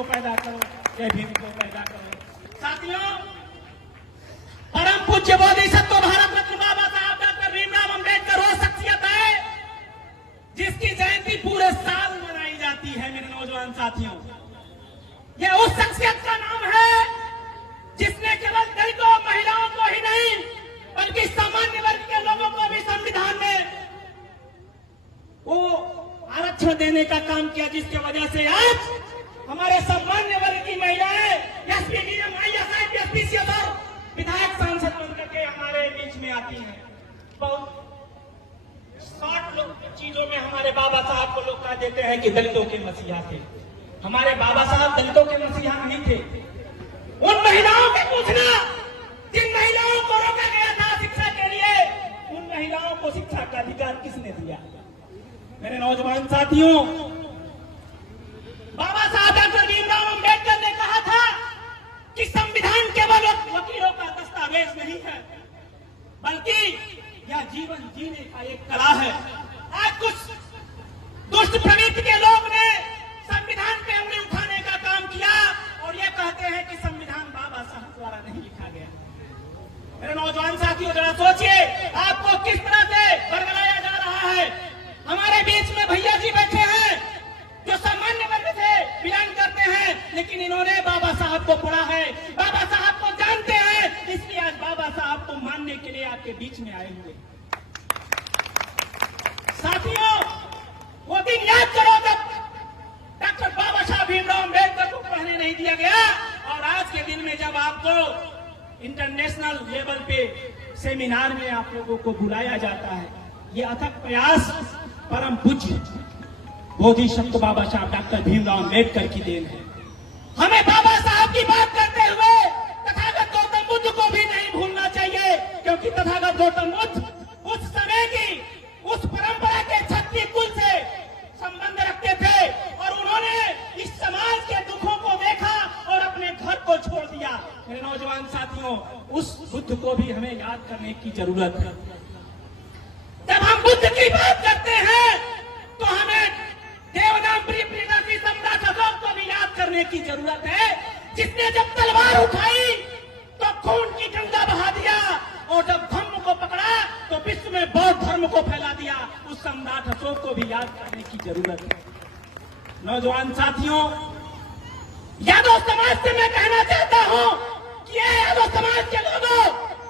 को पैदा करो, जय भीम को पैदा करो। साथियों, परम पूज्य बोधिसत्व भारत रत्न बाबा साहब डॉक्टर भीमराव अम्बेडकर वो शख्सियत है जिसकी जयंती पूरे साल मनाई जाती है। मेरे नौजवान साथियों, यह उस शख्सियत का नाम है जिसने केवल दलितों, महिलाओं को ही नहीं बल्कि सामान्य वर्ग के लोगों को भी संविधान में वो आरक्षण देने का काम किया, जिसके वजह से आज हमारे सामान्य वर्ग की महिलाएं SP, DM, IAS, IPS, PCS और विधायक सांसद बनकर के हमारे बीच में आती हैं। बहुत शॉर्ट चीजों में हमारे बाबा साहब को लोग कह देते हैं कि दलितों के मसीहा थे। हमारे बाबा साहब दलितों के मसीहा नहीं थे। उन महिलाओं को पूछना जिन महिलाओं को रोका गया था शिक्षा के लिए, उन महिलाओं को शिक्षा का अधिकार किसने दिया? मेरे नौजवान साथियों, बाबा साहब डॉक्टर भीमराव अम्बेडकर ने कहा था कि संविधान केवल वकीलों का दस्तावेज नहीं है, बल्कि यह जीवन जीने का एक कला है। आज कुछ दुष्ट प्रवृत्ति के लोग ने संविधान पे उंगली उठाने का काम किया और ये कहते हैं कि संविधान बाबा साहब द्वारा नहीं लिखा गया। मेरे नौजवान साथियों, जरा सोचिए आपको किस तरह से बरगलाया जा रहा है। हमारे बीच में भैया जी बैठे हैं जो सामान्य वर्ग से बिलोंग करते हैं, लेकिन इन्होंने बाबा साहब को पढ़ा है, बाबा साहब को जानते हैं, इसलिए आज बाबा साहब को मानने के लिए आपके बीच में आए हुए। साथियों, वो दिन याद करो जब डॉक्टर बाबा साहब भीमराव अम्बेडकर को पढ़ने नहीं दिया गया, और आज के दिन में जब आपको इंटरनेशनल लेवल पे सेमिनार में आप लोगों को बुलाया जाता है, ये अथक प्रयास परम पूज्य बोधिसत्व बाबा साहब डॉक्टर भीमराव अम्बेडकर की देन है। हमें बाबा साहब की बात करते हुए तथागत गौतम बुद्ध को भी नहीं भूलना चाहिए, क्योंकि तथागत गौतम बुद्ध उस समय की उस परंपरा के क्षत्रिय कुल से संबंध रखते थे और उन्होंने इस समाज के दुखों को देखा और अपने घर को छोड़ दिया। मेरे नौजवान साथियों, उस बुद्ध को भी हमें याद करने की जरूरत है। जब हम बुद्ध की बात करते हैं तो हमें देवनाम प्रियदर्शी सम्राट अशोक को भी याद करने की जरूरत है, जिसने जब तलवार उठाई तो खून की गंगा बहा दिया और जब धर्म को पकड़ा तो विश्व में बौद्ध धर्म को फैला दिया। उस सम्राट अशोक को भी याद करने की जरूरत है। नौजवान साथियों, यादव समाज से मैं कहना चाहता हूं कि यादव समाज के लोगों,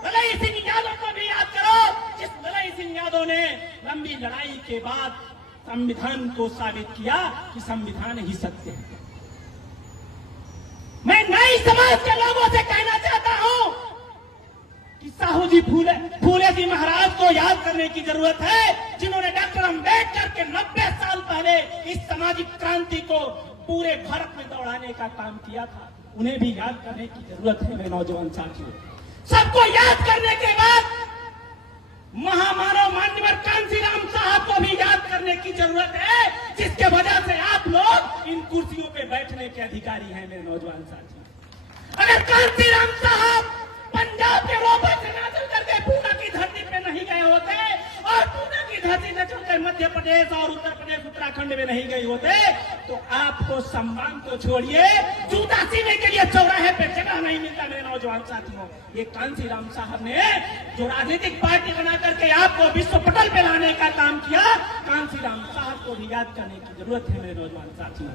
ललाई सिंह यादव को भी याद करो, जिस ललाई सिंह यादव ने लंबी लड़ाई के बाद संविधान को साबित किया कि संविधान ही सत्य है। मैं नई समाज के लोगों से कहना चाहता हूं कि साहू जी फूले जी महाराज को याद करने की जरूरत है, जिन्होंने डॉक्टर अम्बेडकर के 90 साल पहले इस सामाजिक क्रांति को पूरे भारत में दौड़ाने का काम किया था। उन्हें भी याद करने की जरूरत है। मेरे नौजवान साथियों, सबको याद करने के बाद महामानव मान्यवर कांसीराम साहब को भी याद करने की जरूरत है, जिसके वजह से आप लोग इन कुर्सियों पे बैठने के अधिकारी हैं। मेरे नौजवान साथियों, अगर कांसीराम साहब पंजाब के रोपड़ से ना चल करके पूना की धरती पे नहीं गए होते और पूना की धरती से चलकर मध्य प्रदेश और उत्तर प्रदेश, उत्तराखंड में नहीं गए होते, तो आपको सम्मान तो छोड़िए, जूता सीने के लिए चौराहे पे जगह नहीं मिलता। मेरे नौजवान साथियों, ये कांसीराम साहब ने जो राजनीतिक पार्टी बना करके आपको विश्व पटल पे लाने का काम किया, कांसीराम साहब को भी याद करने की जरूरत है। मेरे नौजवान साथियों,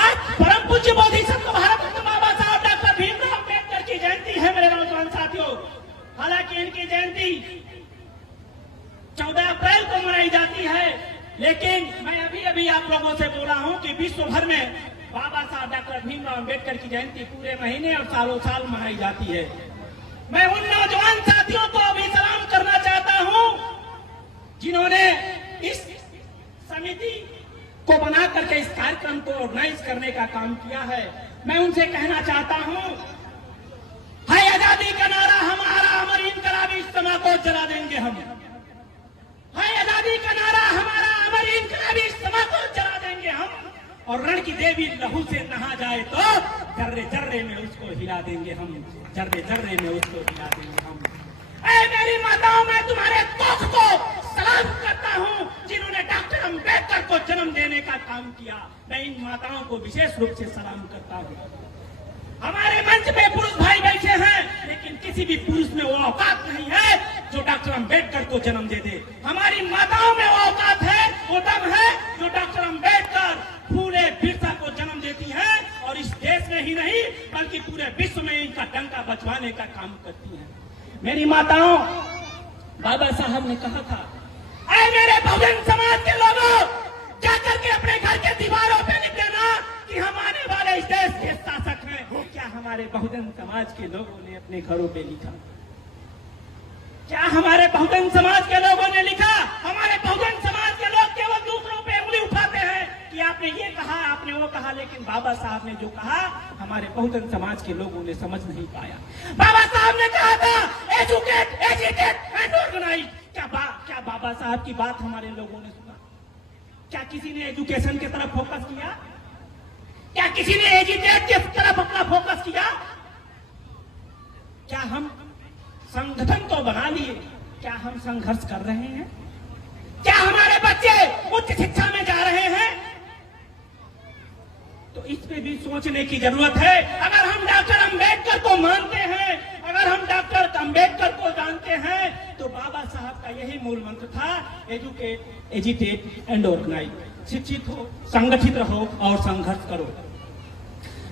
आज परम पूज्य बोधिसत्व भारत रत्न बाबा साहब डॉक्टर भीमराव अम्बेडकर की जयंती है। मेरे नौजवान साथियों, हालांकि इनकी जयंती 14 अप्रैल को मनाई जाती है, लेकिन मैं अभी आप लोगों से बोला हूं कि विश्व भर में बाबा साहब डॉक्टर भीमराव अम्बेडकर की जयंती पूरे महीने और सालों साल मनाई जाती है। मैं उन नौजवान साथियों को भी सलाम करना चाहता हूं जिन्होंने इस समिति को बना करके इस कार्यक्रम को ऑर्गेनाइज करने का काम किया है। मैं उनसे कहना चाहता हूं, है आजादी का नारा हमारा, अमर इनकलाबी इज्तिमा को जला देंगे हम। है आजादी का नारा हमारा, अमर इनकलाबी इज्तिमा को जला देंगे हम। और रण की देवी लहू से नहा जाए तो जर्रे जर्रे में उसको हिला देंगे हम, जर्रे जर्रे में उसको हिला देंगे हम। ऐ मेरी माताओं, मैं तुम्हारे कोख को सलाम करता हूं जिन्होंने डॉक्टर अंबेडकर को जन्म देने का काम किया। मैं इन माताओं को विशेष रूप से सलाम करता हूं। हमारे मंच पे पुरुष भाई बैठे हैं, लेकिन किसी भी पुरुष में वो औकात नहीं है जो डॉक्टर अंबेडकर को जन्म दे दे। हमारी माताओं में वो औकात है, वो दम है जो डॉक्टर अंबेडकर, फूले बिरसा को जन्म देती हैं और इस देश में ही नहीं बल्कि पूरे विश्व में इनका डंका बजवाने का काम करती हैं। मेरी माताओं, बाबा साहब ने कहा था, ऐ मेरे बहुजन समाज के लोगों, जाकर के अपने घर के दीवारों पे लिख देना कि हम आने वाले इस देश के शासक हैं। क्या हमारे बहुजन समाज के लोगों ने अपने घरों पे लिखा? क्या हमारे बहुजन समाज के लोगों ने लिखा? हमारे बहुजन समाज के लोग केवल दूसरों पे उंगली उठाते हैं कि आपने ये कहा, आपने वो कहा, लेकिन बाबा साहब ने जो कहा हमारे बहुजन समाज के लोगों ने समझ नहीं पाया। बाबा साहब ने कहा था एजुकेट, एजुकेट एंड ऑर्गेनाइज। क्या बाबा साहब की बात हमारे लोगों ने सुना? क्या किसी ने एजुकेशन की तरफ फोकस किया? क्या किसी ने एजुकेट की तरफ अपना फोकस किया? क्या हम संगठन तो बना लिए, क्या हम संघर्ष कर रहे हैं? क्या हमारे बच्चे उच्च शिक्षा में जा रहे हैं? तो इस पे भी सोचने की जरूरत है। अगर हम डॉक्टर अंबेडकर को मानते हैं, अगर हम डॉक्टर अंबेडकर को जानते हैं, तो बाबा साहब का यही मूल मंत्र था, एजुकेट, एजिटेट एंड ऑर्गेनाइज। शिक्षित हो, संगठित रहो और संघर्ष करो।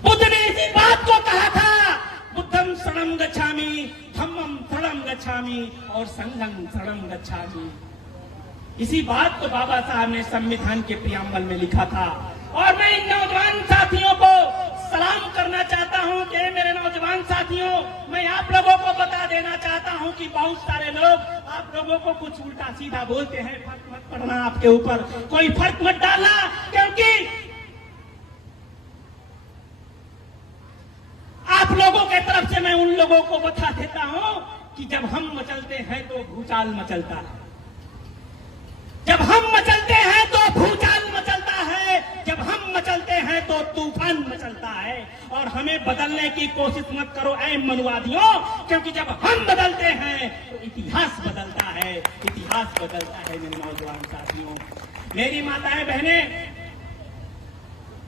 बुद्ध ने इसी बात को कहा था, बुद्धम शरणं गच्छामि, धम्मं शरणं गच्छामि और संघं शरणं गच्छामि। इसी बात को बाबा साहब ने संविधान के प्रियम्बल में लिखा था। और मैं इन नौजवान साथियों को सलाम करना चाहता हूं कि मेरे नौजवान साथियों, मैं आप लोगों को बता देना चाहता हूं कि बहुत सारे लोग आप लोगों को कुछ उल्टा सीधा बोलते हैं। फर्क मत पड़ना, आपके ऊपर कोई फर्क मत डालना, क्योंकि आप लोगों के तरफ से मैं उन लोगों को बता देता हूं कि जब हम मचलते हैं तो भूचाल मचलता है, जब हम मचलते हैं तो भूचाल मचलता है, जब हम मचलते हैं तो तूफान मचलता है। और हमें बदलने की कोशिश मत करो ऐ मनुवादियों, क्योंकि जब हम बदलते हैं तो इतिहास बदलता है, इतिहास बदलता है। मेरे नौजवान साथियों, मेरी माताएं बहनें,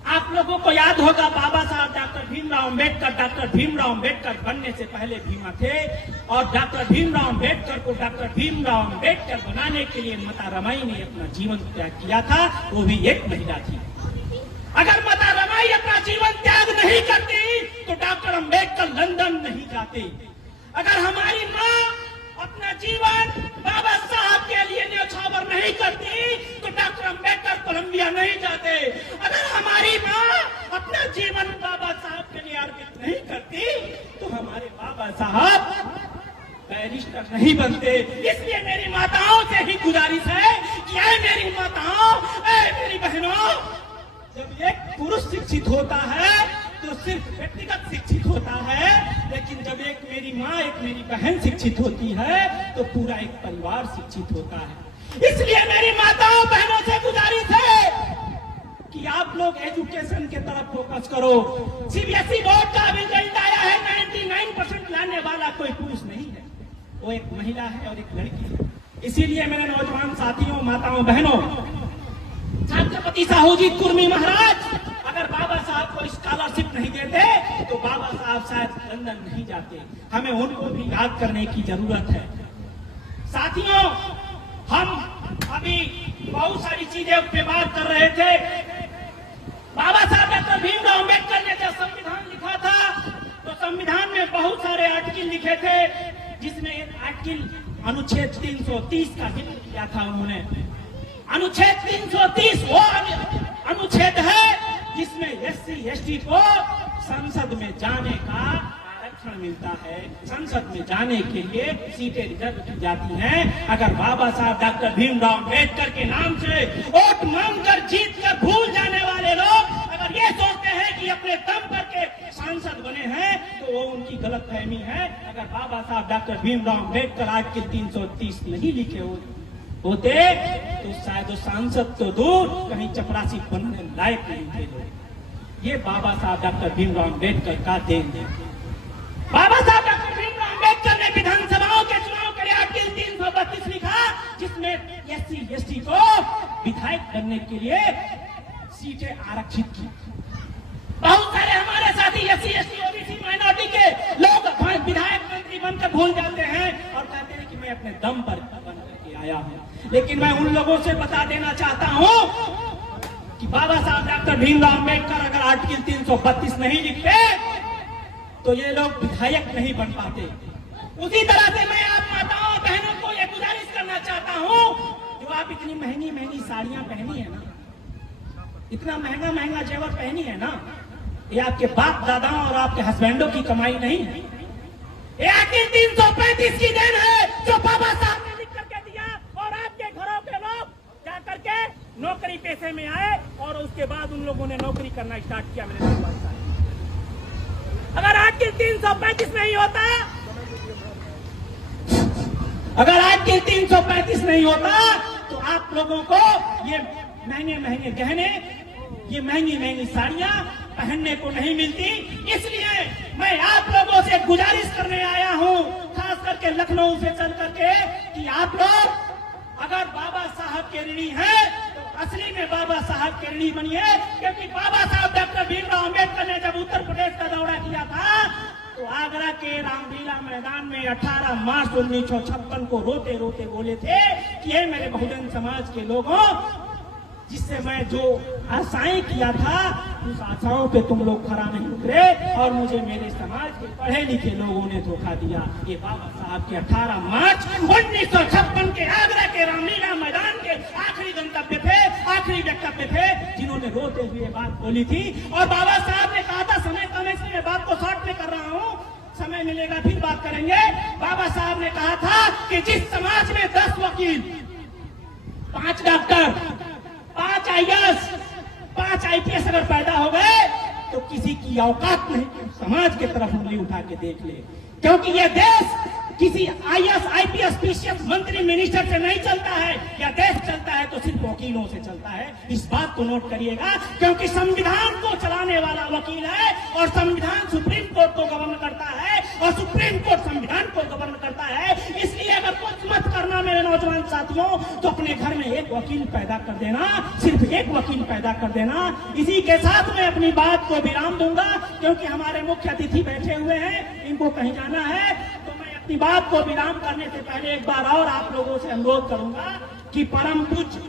आप लोगों को याद होगा बाबा साहब डॉक्टर भीमराव अम्बेडकर बनने से पहले भीमा थे, और डॉक्टर भीमराव अम्बेडकर को डॉक्टर भीमराव अम्बेडकर बनाने के लिए माता रमाई ने अपना जीवन त्याग किया था, वो भी एक महिला थी। अगर माता रमाई अपना जीवन त्याग नहीं करती तो डॉक्टर अम्बेडकर लंदन नहीं जाते। अगर हमारी माँ अपना जीवन बाबा साहब के लिए न्यौछावर नहीं करती तो डॉक्टर अम्बेडकर कोलंबिया नहीं जाते। अगर हमारी माँ अपना जीवन बाबा साहब के लिए अर्पित नहीं करती तो हमारे बाबा साहब बैरिस्टर नहीं बनते। इसलिए मेरी माताओं से ही गुजारिश है कि ऐ मेरी माताओं, ऐ मेरी बहनों, जब एक पुरुष शिक्षित होता है तो सिर्फ व्यक्तिगत शिक्षित होता है, लेकिन जब एक मेरी माँ, एक मेरी बहन शिक्षित होती है तो पूरा एक परिवार शिक्षित होता है। इसलिए मेरी माताओं बहनों से गुजारिश है कि आप लोग एजुकेशन के तरफ फोकस करो। सीबीएसई बोर्ड का भी रिजल्ट आया है, 99% लाने वाला कोई पुरुष नहीं है, वो एक महिला है और एक लड़की है। इसीलिए मेरे नौजवान साथियों, माताओं बहनों, छत्रपति साहूजी कुर्मी महाराज अगर बाबा साहब को स्कॉलरशिप नहीं देते तो बाबा साहब शायद लंदन नहीं जाते। हमें उनको भी याद करने की जरूरत है। साथियों, हम अभी बहुत सारी चीजें पे बात कर रहे थे। बाबा साहब डॉक्टर भीमराव अम्बेडकर ने जब संविधान लिखा था तो संविधान में बहुत सारे आर्टिकल लिखे थे, जिसमें एक आर्टिकल अनुच्छेद 330 का जिक्र किया था उन्होंने। अनुच्छेद 330 वो अनुच्छेद है जिसमें एससी एसटी को संसद में जाने का आरक्षण मिलता है, संसद में जाने के लिए सीटें रिजर्व की जाती हैं। अगर बाबा साहब डॉक्टर भीमराव अम्बेडकर के नाम से वोट मांगकर जीत कर भूल जाने वाले लोग अगर ये सोचते हैं कि अपने दम पर के सांसद बने हैं तो वो उनकी गलतफहमी है। अगर बाबा साहब डॉक्टर भीमराव अम्बेडकर आर्टिकल 330 नहीं लिखे होते तो शायद वो सांसद तो दूर कहीं चपरासी बनने लायक नहीं थे। ये बाबा साहब डॉक्टर भीमराव अम्बेडकर का देन है। बाबा साहब डॉक्टर भीमराव अम्बेडकर ने विधानसभाओं के चुनाव के लिए आर्टिकल 332 लिखा, जिसमें SC/ST को विधायक बनने के लिए सीटें आरक्षित की। बहुत सारे हमारे साथी SC/ST OBC माइनॉरिटी के लोग विधायक मंत्री बनकर भूल जाते हैं और कहते हैं कि मैं अपने दम पर बन करके आया हूं। लेकिन मैं उन लोगों से बता देना चाहता हूं कि बाबा साहब डॉक्टर भीमराव अम्बेडकर अगर आर्टिकल 332 नहीं लिखते तो ये लोग विधायक नहीं बन पाते। उसी तरह से मैं आप माताओं बहनों को यह गुजारिश करना चाहता हूं, जो आप इतनी महंगी महंगी साड़ियां पहनी है ना, इतना महंगा महंगा जेवर पहनी है ना, ये आपके बाप दादाओं और आपके हस्बैंडों की कमाई नहीं है। ये आखिर 335 की देन है जो बाबा साहब ने लिख करके दिया और आपके घरों के लोग जाकर के नौकरी पेशे में आए और उसके बाद उन लोगों ने नौकरी करना स्टार्ट किया। मेरे दोस्त, अगर आखिर 335 नहीं होता, अगर आखिर 335 नहीं होता तो आप लोगों को ये महंगे महंगे गहने, ये महंगी महंगी साड़ियां पहनने को नहीं मिलती। इसलिए मैं आप लोगों से गुजारिश करने आया हूं, खास करके लखनऊ से चल करके, कि आप लोग अगर बाबा साहब के ऋणी हैं तो असली में बाबा साहब के ऋणी बनिए। क्योंकि बाबा साहब डॉक्टर भीमराव अम्बेडकर ने जब उत्तर प्रदेश का दौरा किया था तो आगरा के रामलीला मैदान में 18 मार्च 1956 को रोते रोते बोले थे कि ये मेरे बहुजन समाज के लोगों, जिससे मैं जो आशाएं किया था उस आशाओं पे तुम लोग खरा नहीं उतरे और मुझे मेरे समाज के पढ़े लिखे लोगों ने धोखा दिया। ये बाबा साहब के 18 मार्च 1956 के आगरा के रामलीला मैदान के आखिरी गंतव्य थे, आखिरी वक्तव्य थे, जिन्होंने रोते हुए बात बोली थी। और बाबा साहब ने कहा था, समय कम से मैं बात को शॉर्ट में कर रहा हूँ, समय मिलेगा फिर बात करेंगे। बाबा साहब ने कहा था कि जिस समाज में 10 वकील, 5 डॉक्टर, 5 IAS, 5 IPS अगर पैदा हो गए तो किसी की औकात नहीं समाज की तरफ उंगली उठा के देख ले। क्योंकि यह देश किसी IAS, IPS, PCS, मंत्री, मिनिस्टर से नहीं चलता है। यह देश चलता है तो सिर्फ वकीलों से चलता है। इस बात को नोट करिएगा, क्योंकि संविधान को चलाने वाला वकील है और संविधान सुप्रीम कोर्ट को गवर्न करता है और सुप्रीम कोर्ट संविधान को गवर्न करता है। इसलिए अगर कुछ मत करना मेरे नौजवान साथियों, तो अपने घर में एक वकील पैदा कर देना, सिर्फ एक वकील पैदा कर देना। इसी के साथ मैं अपनी बात को विराम दूंगा, क्योंकि हमारे मुख्य अतिथि बैठे हुए हैं, इनको कहीं जाना है। तो मैं अपनी बात को विराम करने से पहले एक बार और आप लोगों से अनुरोध करूंगा कि परम पूज्य